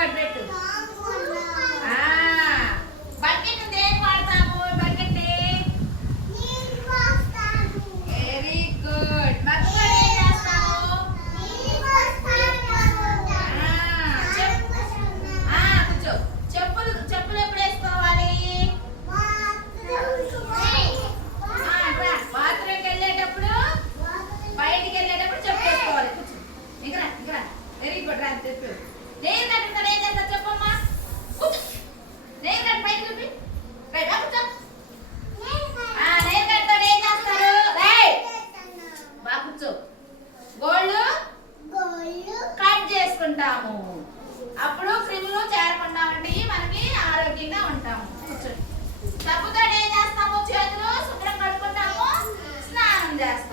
Good పెట్టు. Bucket దేనికి వాడతాము? Bucket very good. మగ్గుతో ఏం చేస్తాము? కూర్చో. చెప్పులు ఎప్పుడు వేసుకోవాలి? బాత్రూమ్కి వెళ్ళేటప్పుడు, బయటికి వెళ్ళేటప్పుడు చెప్పు వేసుకోవాలి. కూర్చో. ఇంకా వెరీ గుడ్. రా చెప్పు. నేను కట్టుకుంటాను ఏం చేస్తా చెప్పమ్మా. కూర్చో. నేను కట్టు పైకి చూపి. రైట్ కూర్చో. నేను కట్టుతాను ఏం చేస్తారు? రైట్ బాగా కూర్చో. గోళ్ళు కట్ చేసుకుంటాము. అప్పుడు క్రిములు చేరకుండా ఉంటాయి, మనకి ఆరోగ్యంగా ఉంటాము. కూర్చోండి. సబ్బుతో ఏం చేస్తాము? చేతులు శుభ్రం కట్టుకుంటాము, స్నానం చేస్తాము.